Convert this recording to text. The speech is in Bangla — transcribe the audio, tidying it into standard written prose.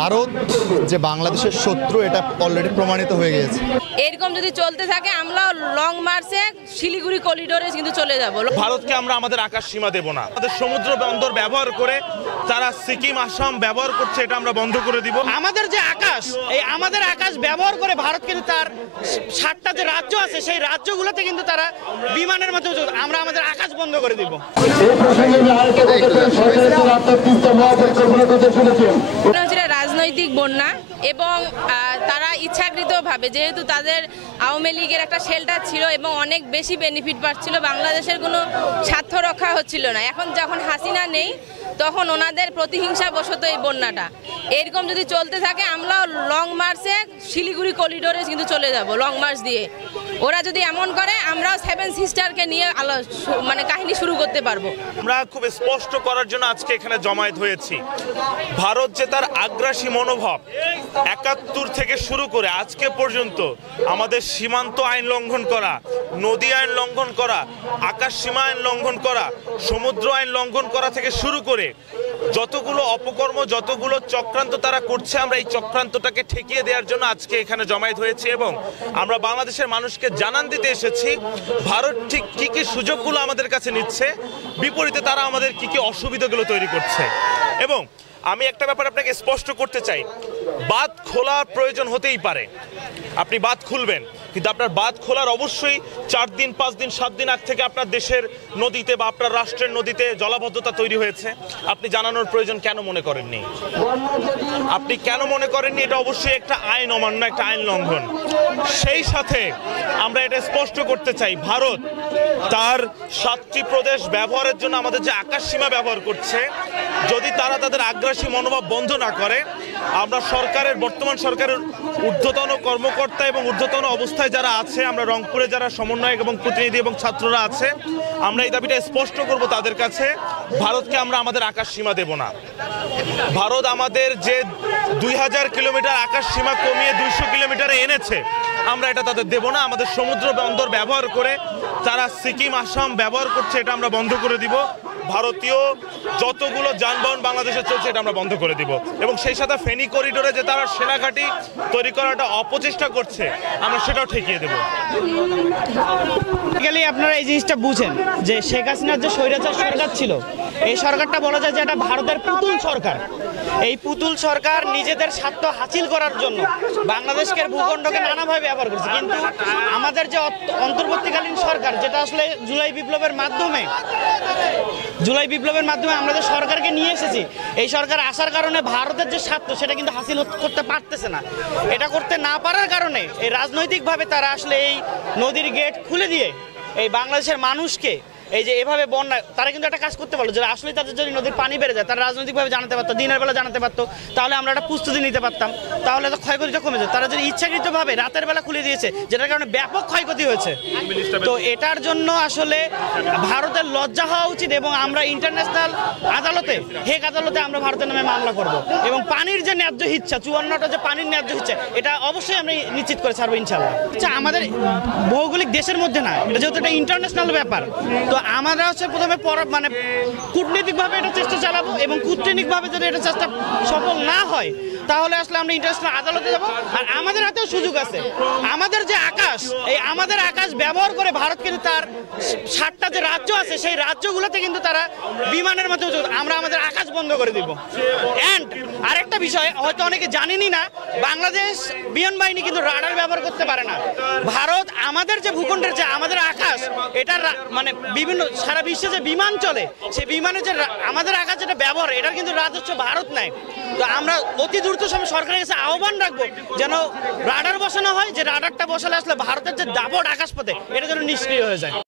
ভারত যে বাংলাদেশের শত্রু এটা অলরেডি প্রমাণিত হয়ে গিয়েছে। এরকম যদি চলতে থাকে আমরা লং মার্চে শিলিগুড়ি করিডোরে কিন্তু চলে যাব। ভারতকে আমরা আমাদের আকাশ সীমা দেব না। আমাদের সমুদ্র বন্দর ব্যবহার করে তারা সিকিম আসাম ব্যবহার করছে, এটা আমরা বন্ধ করে দিব। আমাদের যে আকাশ, এই আমাদের আকাশ ব্যবহার করে ভারত কিন্তু তার 7টা যে রাজ্য আছে সেই রাজ্যগুলোতে কিন্তু তারা বিমানের মাধ্যমে আমরা আমাদের আকাশ বন্ধ করে দিব। রাজনৈতিক বন্যা এবং তারা ইচ্ছাকৃতভাবে, যেহেতু তাদের আওয়ামী লীগের একটা শেল্টার ছিল এবং অনেক বেশি বেনিফিট পাচ্ছিল, বাংলাদেশের কোনো স্বার্থ রক্ষা হচ্ছিল না। এখন যখন হাসিনা নেই তখন ওনাদের প্রতিহিংসা বশত এই বন্যাটা। এরকম যদি চলতে থাকে আমরা লং মার্চে শিলিগুড়ি করিডোরে কিন্তু চলে যাব, লং মার্চ দিয়ে। ওরা যদি এমন করে আমরাও 7 সিস্টারকে নিয়ে মানে কাহিনী শুরু করতে পারবো। আমরা খুব স্পষ্ট করার জন্য আজকে এখানে জমায়েত হয়েছি। ভারত যে তার আগ্রাসী মনোভাব 71 থেকে শুরু করে আজকে পর্যন্ত আমাদের সীমান্ত আইন লঙ্ঘন করা, নদী আইন লঙ্ঘন করা, আকাশ সীমা আইন লঙ্ঘন করা, সমুদ্র আইন লঙ্ঘন করা থেকে শুরু করে যতগুলো অপকর্ম, যতগুলো চক্রান্ত তারা করছে, আমরা এই চক্রান্তটাকে ঠেকিয়ে দেওয়ার জন্য আজকে এখানে জমায়েত হয়েছি এবং আমরা বাংলাদেশের মানুষকে জানান দিতে এসেছি ভারত ঠিক কি কি সুযোগগুলো আমাদের কাছে নিচ্ছে, বিপরীতে তারা আমাদের কি কি অসুবিধাগুলো তৈরি করছে। এবং আমি একটা ব্যাপার আপনাকে স্পষ্ট করতে চাই, বাঁধ খোলার প্রয়োজন হতেই পারে, আপনি বাঁধ খুলবেন, কিন্তু আপনার বাঁধ খোলার অবশ্যই 4 দিন 5 দিন 7 দিন আগ থেকে আপনার দেশের নদীতে বা আপনার রাষ্ট্রের নদীতে জলাবদ্ধতা তৈরি হয়েছে, আপনি জানানোর প্রয়োজন কেন মনে করেননি? আপনি কেন মনে করেননি? এটা অবশ্যই একটা আইন অমান্য, একটা আইন লঙ্ঘন। সেই সাথে আমরা এটা স্পষ্ট করতে চাই, ভারত তার 7টি প্রদেশ ব্যবহারের জন্য আমাদের যে আকাশ সীমা ব্যবহার করছে, যদি তারা তাদের আগ্রাসী মনোভাব বন্ধ না করে, আমরা সরকারের, বর্তমান সরকারের ঊর্ধ্বতন কর্মকর্তা এবং ঊর্ধ্বতন অবস্থায় যারা আছে, আমরা রংপুরে যারা সমন্বয়ক এবং প্রতিনিধি এবং ছাত্ররা আছে, আমরা এই দাবিটা স্পষ্ট করব তাদের কাছে, ভারতকে আমরা আমাদের আকাশ সীমা দেব না। ভারত আমাদের যে 2000 কিলোমিটার আকাশ সীমা কমিয়ে 200 কিলোমিটারে এনেছে, আমরা এটা তাদের দেব না। আমাদের সমুদ্র বন্দর ব্যবহার করে তারা সিকিম আসাম ব্যবহার করছে, এটা আমরা বন্ধ করে দিব। ভারতীয় যতগুলো যানবাহন বাংলাদেশে চলছে এটা আমরা বন্ধ করে দিব এবং সেই সাথে ফেনী করিডোরে যে তারা সেনাঘাঁটি তৈরি করার একটা অপচেষ্টা করছে, আমরা সেটাও ঠেকিয়ে দেব। আপনারা এই জিনিসটা বুঝেন যে শেখ হাসিনার যে স্বৈরাচার সরকার ছিল, এই সরকারটা বলা যায় যে এটা ভারতের পুতুল সরকার। এই পুতুল সরকার নিজেদের স্বার্থ হাসিল করার জন্য বাংলাদেশের ভূখণ্ডকে নানাভাবে ব্যবহার করছে, কিন্তু আমাদের যে অন্তর্বর্তীকালীন সরকার, যেটা আসলে জুলাই বিপ্লবের মাধ্যমে আমরা যে সরকারকে নিয়ে এসেছি, এই সরকার আসার কারণে ভারতের যে স্বার্থ সেটা কিন্তু হাসিল করতে পারতেছে না। এটা করতে না পারার কারণে এই রাজনৈতিকভাবে তারা আসলে এই নদীর গেট খুলে দিয়ে এই বাংলাদেশের মানুষকে এই যে এভাবে বন্যা, তারা কিন্তু একটা কাজ করতে পারলো, যে আসলে তাদের যদি নদীর পানি বেড়ে যায় তারা রাজনৈতিকভাবে জানাতে পারতো, দিনের বেলা জানাতে পারতো, তাহলে আমরা একটা প্রস্তুতি নিতে পারতাম, তাহলে তো ক্ষয়ক্ষতিটা কমে যেত। তারা যদি ইচ্ছাকৃতভাবে রাতের বেলা খুলে দিয়েছে, যেটার কারণে ব্যাপক ক্ষয়ক্ষতি হয়েছে। তো এটার জন্য আসলে ভারতের লজ্জা হওয়া উচিত এবং আমরা ইন্টারন্যাশনাল আদালতে, হেগ আদালতে আমরা ভারতের নামে মামলা করব এবং পানির যে ন্যায্য ইচ্ছা, 54টা যে পানির ন্যায্য ইচ্ছা, এটা অবশ্যই আমরা নিশ্চিত করে ছাড়বো ইনশাল্লাহ। আচ্ছা, আমাদের ভৌগোলিক দেশের মধ্যে না, এটা যেহেতু এটা ইন্টারন্যাশনাল ব্যাপার, তো আমরা হচ্ছে প্রথমে মানে কূটনীতিকভাবে এটা চেষ্টা চালাবো এবং কূটনীতিকভাবে যদি এটা চেষ্টা সফল না হয় তাহলে আসলে আমরা ইন্টারন্যাশনাল আদালতে যাব। আর আমাদের হাতেও সুযোগ আছে, আমাদের যে আকাশ, এই আমাদের আকাশ ব্যবহার করে ভারত কিন্তু তার 7টা যে রাজ্য আছে সেই রাজ্যগুলোতে কিন্তু তারা বিমানের মাধ্যমে আমরা আমাদের আকাশ বন্ধ করে দিব। অ্যান্ড আরেকটা বিষয় হয়তো অনেকে জানেনই না, বাংলাদেশ বিমান বাহিনী কিন্তু রাডার ব্যবহার করতে পারে না। ভারত আমাদের যে ভূখণ্ডের যে আমাদের আকাশ, এটার মানে বিভিন্ন সারা বিশ্বে যে বিমান চলে, সেই বিমানের যে আমাদের আকাশ যেটা ব্যবহার, এটার কিন্তু রাজস্ব ভারত নেয়। তো আমরা অতি দ্রুত সময় সরকারের কাছে আহ্বান রাখবো যেন রাডার বসানো হয়, যে রাডারটা বসালে আসলে ভারতের যে দাপট আকাশপথে এটা যেন নিষ্ক্রিয় হয়ে যায়।